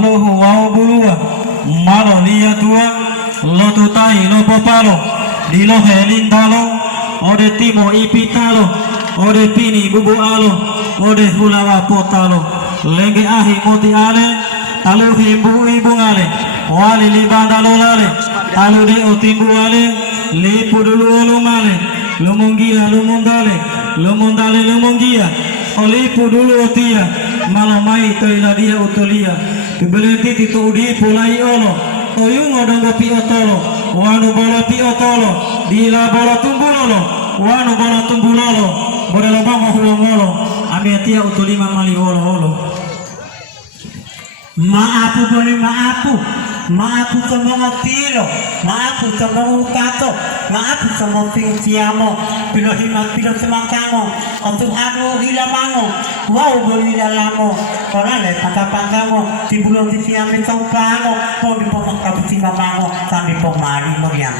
malo huwao bulua malo lia tua lo tutai lo popalo di lo helindalo ode timo ipitalo ode pini bubu alo ode hulawa potalo lenge ahi moti ale talu himbu ibu ale wali li bandalo lale talu de otimbu ale li pudulu lumale lumungia lumundale lumungia oli pudulu otia malamai toila dia utolia kibeleti titudi pulai olo oyung odongo pi otolo wanu bola pi otolo dila bola tumbulolo wanu bola tumbulolo bodalo bango hulongolo ametia utolima mali olo maapu boni maapu tombongo tilo maapu tombongo kato maapu tombongo pingtiamo pilo himat pilo semangkango untuk anu hilamango wow boli lalamo korale patapangkango tibulo titiame tongpango mau dipomok kabuti mamango sambil pemari meriang